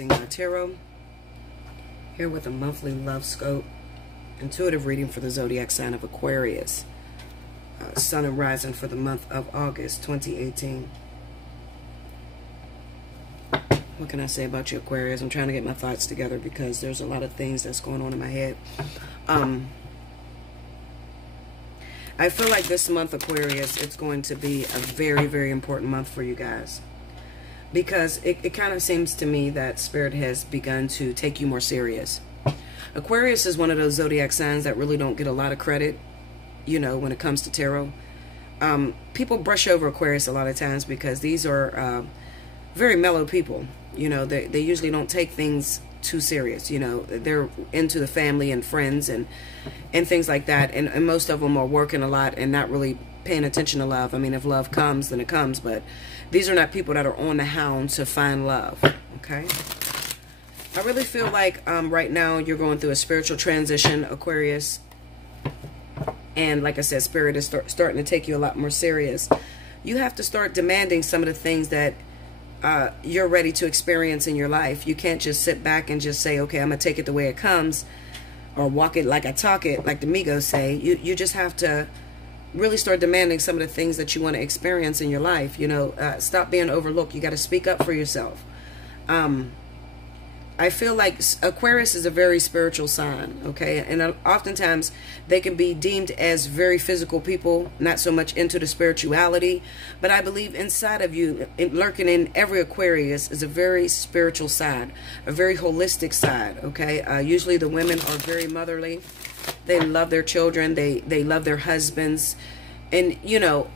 Allseeingeyetarot, here with a monthly love scope, intuitive reading for the zodiac sign of Aquarius, sun and rising for the month of August 2018. What can I say about you, Aquarius? I'm trying to get my thoughts together because there's a lot of things that's going on in my head. I feel like this month, Aquarius, it's going to be a very, very important month for you guys. Because it kind of seems to me that Spirit has begun to take you more serious. Aquarius is one of those zodiac signs that really don't get a lot of credit, you know, when it comes to tarot. People brush over Aquarius a lot of times because these are very mellow people. You know, they usually don't take things too serious. You know, they're into the family and friends and things like that. And most of them are working a lot and not really paying attention to love. I mean, if love comes, then it comes. But these are not people that are on the hound to find love. Okay? I really feel like right now you're going through a spiritual transition, Aquarius. And like I said, Spirit is starting to take you a lot more serious. You have to start demanding some of the things that you're ready to experience in your life. You can't just sit back and just say, okay, I'm going to take it the way it comes, or walk it like I talk it, like the Migos say. You just have to really start demanding some of the things that you want to experience in your life. You know, stop being overlooked. You got to speak up for yourself. I feel like Aquarius is a very spiritual sign, okay? And oftentimes they can be deemed as very physical people, not so much into the spirituality. But I believe inside of you, lurking in every Aquarius, is a very spiritual side, a very holistic side, okay? Usually the women are very motherly. They love their children. They love their husbands. And, you know,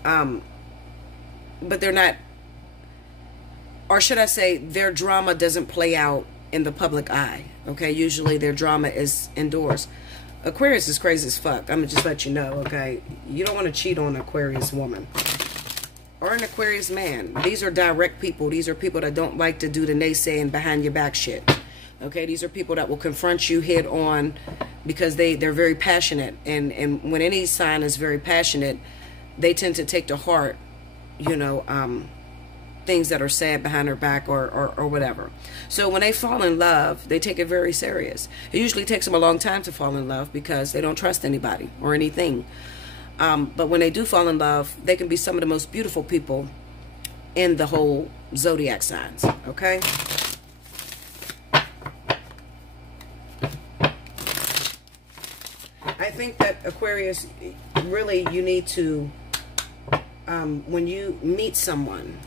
but they're not, or should I say, their drama doesn't play out in the public eye, okay? Usually their drama is indoors. Aquarius is crazy as fuck. I'm gonna just let you know, okay? You don't want to cheat on an Aquarius woman or an Aquarius man. These are direct people. These are people that don't like to do the naysaying behind your back shit, okay? These are people that will confront you head on because they're very passionate, and when any sign is very passionate, they tend to take to heart, you know, things that are said behind her back or whatever. So when they fall in love, they take it very serious. It usually takes them a long time to fall in love because they don't trust anybody or anything. But when they do fall in love, they can be some of the most beautiful people in the whole zodiac signs, okay? I think that Aquarius, really, you need to, when you meet someone,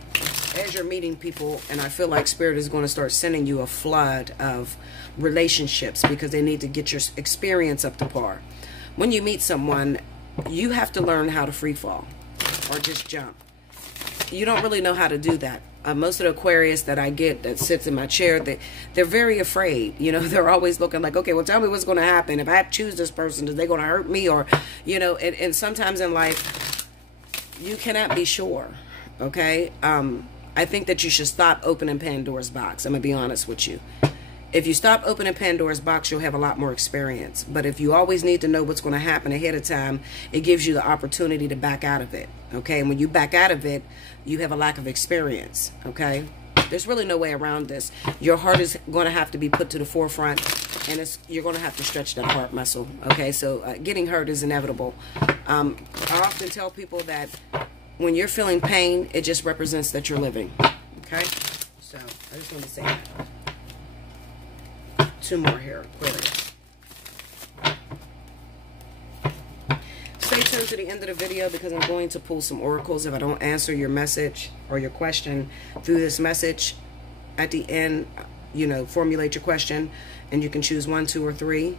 as you're meeting people, and I feel like Spirit is going to start sending you a flood of relationships because they need to get your experience up to par. When you meet someone, you have to learn how to free fall or just jump. You don't really know how to do that. Most of the Aquarius that I get that sits in my chair, they're very afraid. You know, they're always looking like, okay, well, tell me what's going to happen. If I choose this person, are they going to hurt me? Or, you know, and sometimes in life, you cannot be sure, okay? I think that you should stop opening Pandora's box. I'm going to be honest with you. If you stop opening Pandora's box, you'll have a lot more experience. But if you always need to know what's going to happen ahead of time, it gives you the opportunity to back out of it. Okay? And when you back out of it, you have a lack of experience. Okay? There's really no way around this. Your heart is going to have to be put to the forefront, and you're going to have to stretch that heart muscle. Okay? So getting hurt is inevitable. I often tell people that when you're feeling pain, it just represents that you're living. Okay? So, I just want to say that. Two more here, Aquarius. Stay tuned to the end of the video because I'm going to pull some oracles if I don't answer your message or your question through this message. At the end, you know, formulate your question, and you can choose 1, 2, or 3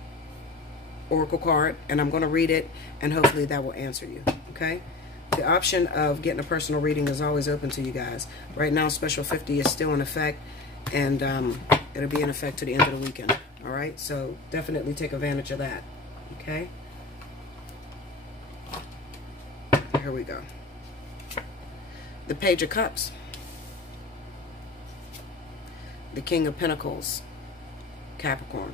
oracle card, and I'm going to read it, and hopefully that will answer you. Okay? The option of getting a personal reading is always open to you guys. Right now, Special 50 is still in effect, and it'll be in effect to the end of the weekend. All right? So definitely take advantage of that. Okay? Here we go. The Page of Cups. The King of Pentacles. Capricorn.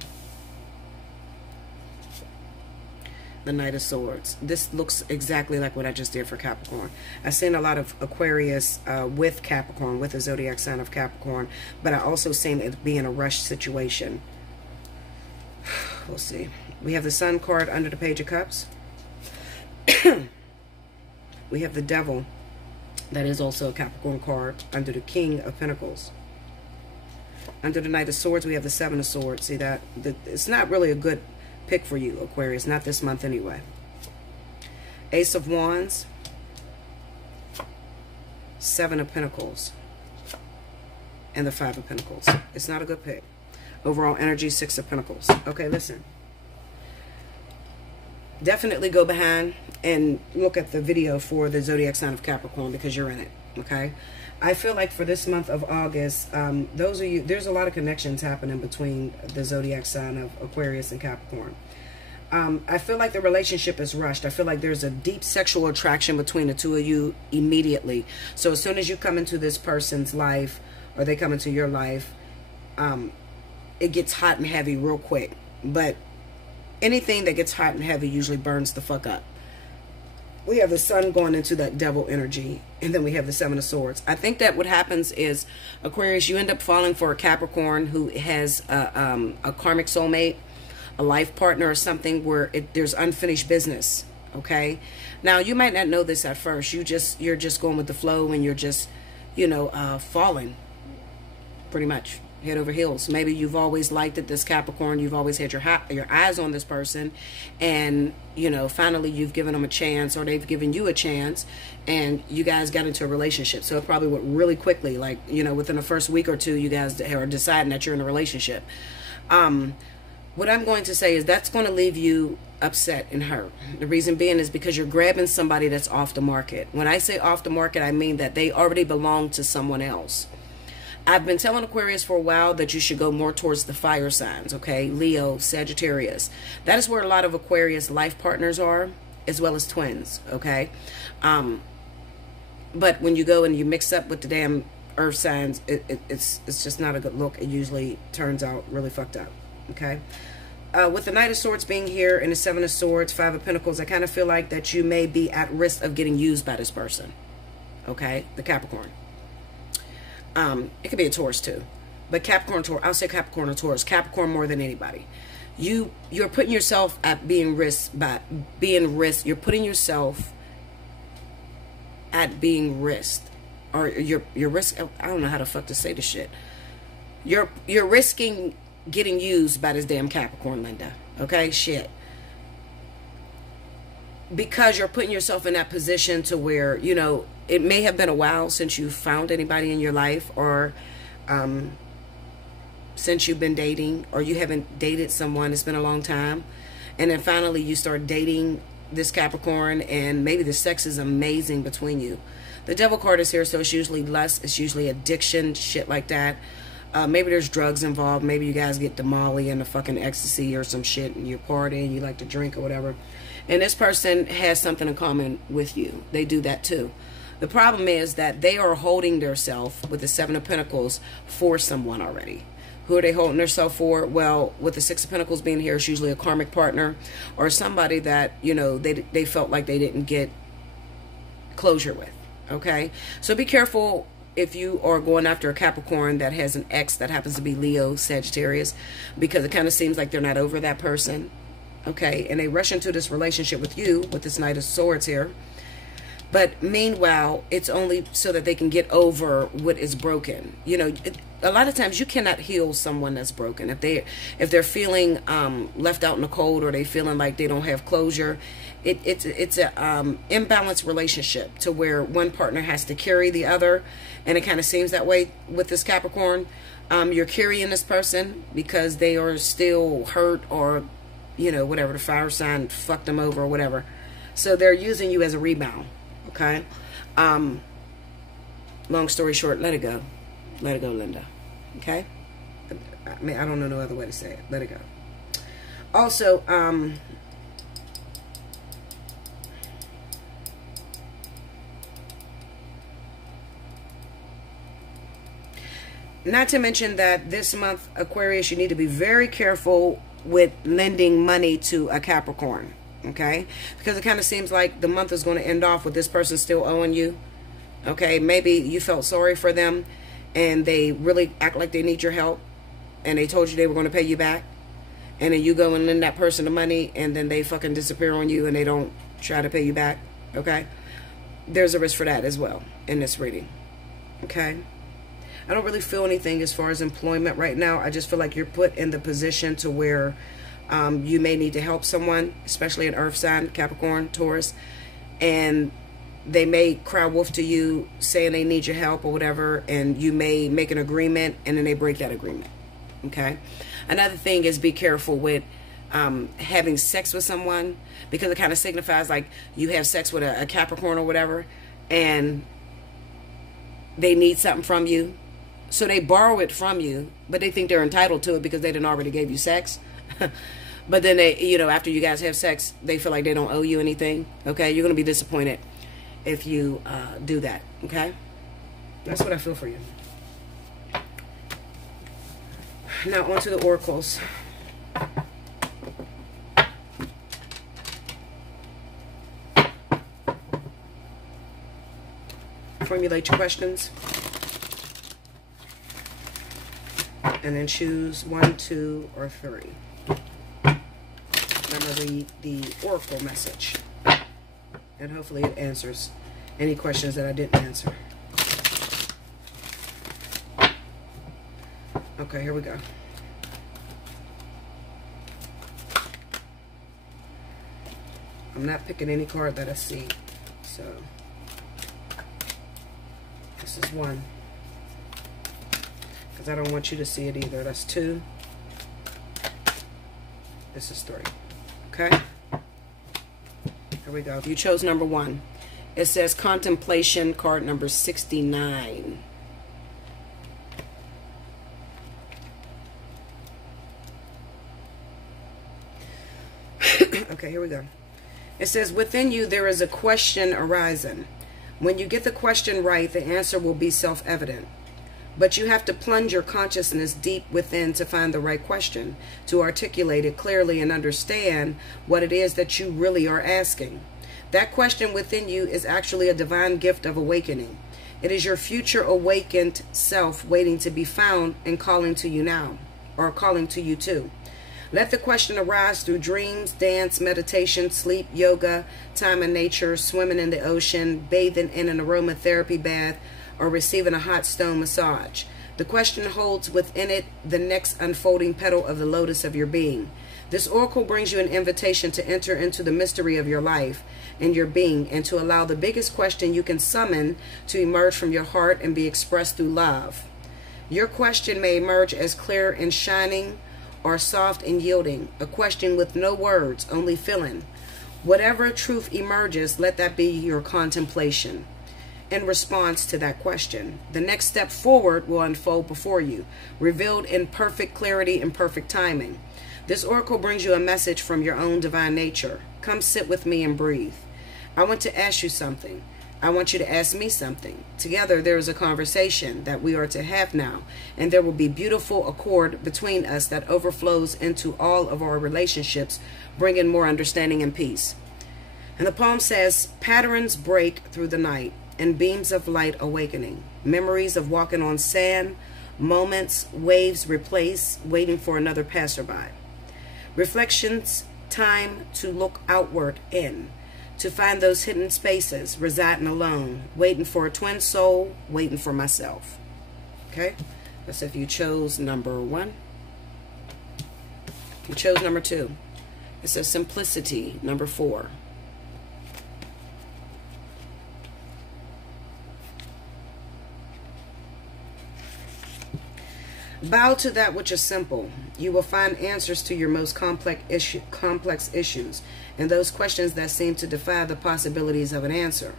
the Knight of Swords. This looks exactly like what I just did for Capricorn. I've seen a lot of Aquarius with Capricorn, with the zodiac sign of Capricorn, but I also seen it being a rush situation. We'll see. We have the Sun card under the Page of Cups. We have the Devil. That is also a Capricorn card under the King of Pentacles. Under the Knight of Swords, we have the Seven of Swords. See that? It's not really a good pick for you, Aquarius. Not this month anyway. Ace of Wands. Seven of Pentacles. And the Five of Pentacles. It's not a good pick. Overall energy, Six of Pentacles. Okay, listen. Definitely go behind and look at the video for the zodiac sign of Capricorn because you're in it. Okay, I feel like for this month of August, those of you, there's a lot of connections happening between the zodiac sign of Aquarius and Capricorn. I feel like the relationship is rushed. I feel like there's a deep sexual attraction between the two of you immediately. So as soon as you come into this person's life, or they come into your life, it gets hot and heavy real quick. But anything that gets hot and heavy usually burns the fuck up. We have the Sun going into that Devil energy, and then we have the Seven of Swords. I think that what happens is, Aquarius, you end up falling for a Capricorn who has a karmic soulmate, a life partner or something where there's unfinished business, okay? Now, you might not know this at first. You're just going with the flow, and you're just, you know, falling, pretty much. Head over heels. Maybe you've always liked it, this Capricorn. You've always had your eyes on this person, and you know, finally you've given them a chance, or they've given you a chance, and you guys got into a relationship. So it probably went really quickly, like, you know, within the first week or two, you guys are deciding that you're in a relationship. What I'm going to say is that's going to leave you upset and hurt. The reason being is because you're grabbing somebody that's off the market. When I say off the market, I mean that they already belong to someone else. I've been telling Aquarius for a while that you should go more towards the fire signs, okay? Leo, Sagittarius. That is where a lot of Aquarius life partners are, as well as twins, okay? But when you go and you mix up with the damn earth signs, it's just not a good look. It usually turns out really fucked up, okay? With the Knight of Swords being here and the Seven of Swords, Five of Pentacles, I kind of feel like that you may be at risk of getting used by this person, okay? The Capricorn. It could be a Taurus too, but Capricorn, Taurus, I'll say Capricorn or Taurus. Capricorn more than anybody. You're putting yourself at being risked by being risked. You're putting yourself at being risked, or you're risk. I don't know how the fuck to say this shit. You're risking getting used by this damn Capricorn, Linda. Okay, shit. Because you're putting yourself in that position to where, you know, it may have been a while since you found anybody in your life, or since you've been dating, or you haven't dated someone. It's been a long time. And then finally you start dating this Capricorn, and maybe the sex is amazing between you. The Devil card is here, so it's usually lust. It's usually addiction, shit like that. Maybe there's drugs involved. Maybe you guys get the Molly and the fucking ecstasy or some shit, and you're partying, you like to drink or whatever. And this person has something in common with you. They do that too. The problem is that they are holding themselves with the Seven of Pentacles for someone already. Who are they holding themselves for? Well, with the Six of Pentacles being here, it's usually a karmic partner or somebody that, you know, they felt like they didn't get closure with. Okay? So be careful if you are going after a Capricorn that has an ex that happens to be Leo, Sagittarius, because it kind of seems like they're not over that person. Okay? And they rush into this relationship with you, with this Knight of Swords here. But meanwhile, it's only so that they can get over what is broken. You know, a lot of times you cannot heal someone that's broken. If they're feeling left out in the cold, or they feeling like they don't have closure, it's a imbalanced relationship to where one partner has to carry the other, and it kind of seems that way with this Capricorn. You're carrying this person because they are still hurt, or you know, whatever, the fire sign fucked them over or whatever. So they're using you as a rebound. Okay. Long story short, let it go. Let it go, Linda. Okay. I mean, I don't know no other way to say it. Let it go. Also, not to mention that this month, Aquarius, you need to be very careful with lending money to a Capricorn. Okay? Because it kind of seems like the month is going to end off with this person still owing you. Okay? Maybe you felt sorry for them and they really act like they need your help and they told you they were going to pay you back. And then you go and lend that person the money and then they fucking disappear on you and they don't try to pay you back. Okay? There's a risk for that as well in this reading. Okay? I don't really feel anything as far as employment right now. I just feel like you're put in the position to where you may need to help someone, especially an earth sign, Capricorn, Taurus, and they may cry wolf to you saying they need your help or whatever, and you may make an agreement and then they break that agreement. Okay? Another thing is be careful with having sex with someone, because it kind of signifies like you have sex with a Capricorn or whatever and they need something from you. So they borrow it from you, but they think they're entitled to it because they didn't already gave you sex. But then they, you know, after you guys have sex, they feel like they don't owe you anything. Okay? You're going to be disappointed if you do that. Okay? That's what I feel for you. Now on to the oracles. Formulate your questions. And then choose 1, 2, or 3. I'm going to read the oracle message. And hopefully it answers any questions that I didn't answer. Okay, here we go. I'm not picking any card that I see. So, this is 1. Because I don't want you to see it either. That's 2. This is 3. Okay? Here we go. You chose number 1. It says Contemplation, card number 69. Okay, here we go. It says, within you there is a question arising. When you get the question right, the answer will be self-evident. But you have to plunge your consciousness deep within to find the right question, to articulate it clearly and understand what it is that you really are asking. That question within you is actually a divine gift of awakening. It is your future awakened self waiting to be found and calling to you now, or calling to you too. Let the question arise through dreams, dance, meditation, sleep, yoga, time in nature, swimming in the ocean, bathing in an aromatherapy bath, or receiving a hot stone massage. The question holds within it the next unfolding petal of the lotus of your being. This oracle brings you an invitation to enter into the mystery of your life and your being, and to allow the biggest question you can summon to emerge from your heart and be expressed through love. Your question may emerge as clear and shining, or soft and yielding, a question with no words, only feeling. Whatever truth emerges, let that be your contemplation. In response to that question, the next step forward will unfold before you, revealed in perfect clarity and perfect timing. This oracle brings you a message from your own divine nature. Come sit with me and breathe. I want to ask you something. I want you to ask me something. Together there is a conversation that we are to have now, and there will be beautiful accord between us that overflows into all of our relationships, bringing more understanding and peace. And the poem says, patterns break through the night, and beams of light awakening. Memories of walking on sand, moments, waves replace, waiting for another passerby. Reflections, time to look outward in, to find those hidden spaces, residing alone, waiting for a twin soul, waiting for myself. Okay? That's if you chose number 1. You chose number 2. It says simplicity, number 4. Bow to that which is simple. You will find answers to your most complex issues and those questions that seem to defy the possibilities of an answer.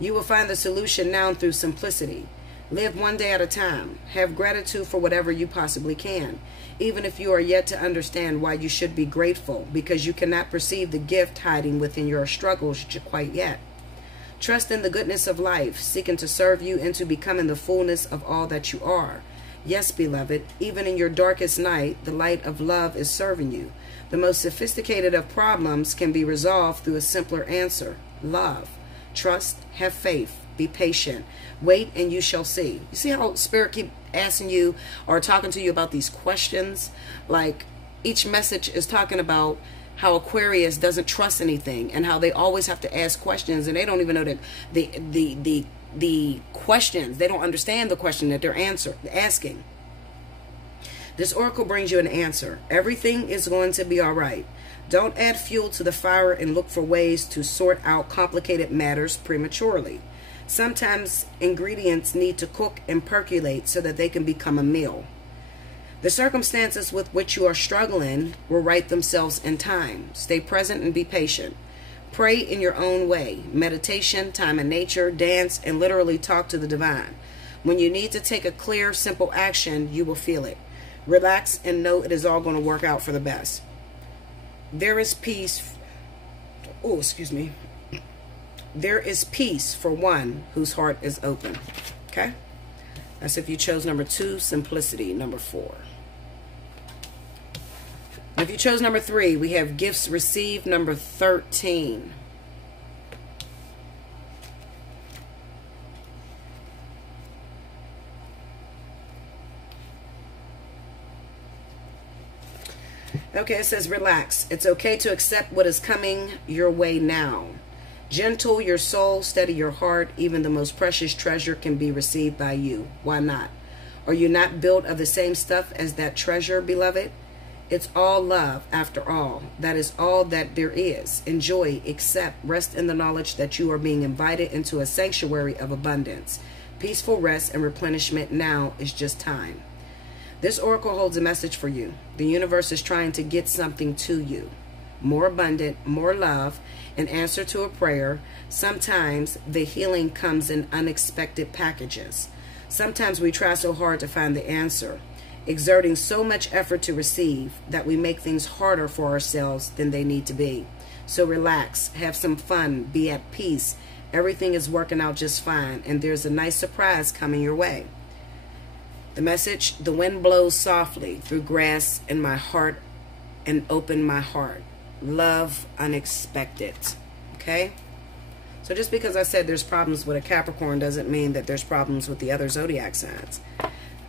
You will find the solution now through simplicity. Live one day at a time. Have gratitude for whatever you possibly can, even if you are yet to understand why you should be grateful, because you cannot perceive the gift hiding within your struggles quite yet. Trust in the goodness of life, seeking to serve you into becoming the fullness of all that you are. Yes, beloved, even in your darkest night, the light of love is serving you. The most sophisticated of problems can be resolved through a simpler answer: love. Trust, have faith, be patient, wait, and you shall see. You see how Spirit keep asking you or talking to you about these questions? Like, each message is talking about how Aquarius doesn't trust anything and how they always have to ask questions, and they don't even know that the questions, they don't understand the question that they're asking. This oracle brings you an answer. Everything is going to be all right. Don't add fuel to the fire and look for ways to sort out complicated matters prematurely. Sometimes ingredients need to cook and percolate so that they can become a meal. The circumstances with which you are struggling will right themselves in time. Stay present and be patient. Pray in your own way. Meditation, time in nature, dance, and literally talk to the divine. When you need to take a clear, simple action, you will feel it. Relax and know it is all going to work out for the best. There is peace. Oh, excuse me. There is peace for one whose heart is open. Okay? That's if you chose number 2, simplicity, number 4. If you chose number 3, we have gifts received, number 13. Okay, it says relax. It's okay to accept what is coming your way now. Gentle your soul, steady your heart. Even the most precious treasure can be received by you. Why not? Are you not built of the same stuff as that treasure, beloved? It's all love, after all. That is all that there is. Enjoy, accept, rest in the knowledge that you are being invited into a sanctuary of abundance. Peaceful rest and replenishment now is just time. This oracle holds a message for you. The universe is trying to get something to you. More abundant, more love, an answer to a prayer. Sometimes the healing comes in unexpected packages. Sometimes we try so hard to find the answer, exerting so much effort to receive that we make things harder for ourselves than they need to be. So relax, have some fun, be at peace. Everything is working out just fine, and there's a nice surprise coming your way. The message: the wind blows softly through grass in my heart and open my heart. Love unexpected. Okay? So just because I said there's problems with a Capricorn doesn't mean that there's problems with the other zodiac signs.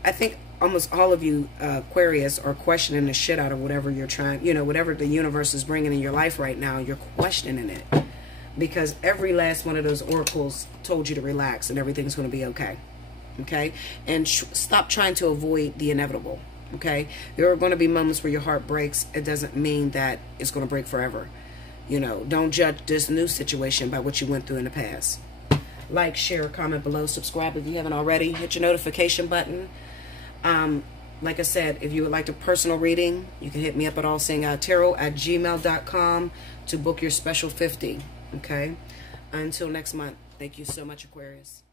I think almost all of you Aquarius are questioning the shit out of whatever you're trying, whatever the universe is bringing in your life right now, you're questioning it. Because every last one of those oracles told you to relax and everything's going to be okay. Okay? And stop trying to avoid the inevitable. Okay? There are going to be moments where your heart breaks. It doesn't mean that it's going to break forever. Don't judge this new situation by what you went through in the past. Like, share, comment below, subscribe if you haven't already. Hit your notification button. Like I said, if you would like a personal reading, you can hit me up at Allseeingeyetarot@gmail.com to book your special 50. Okay? Until next month, thank you so much, Aquarius.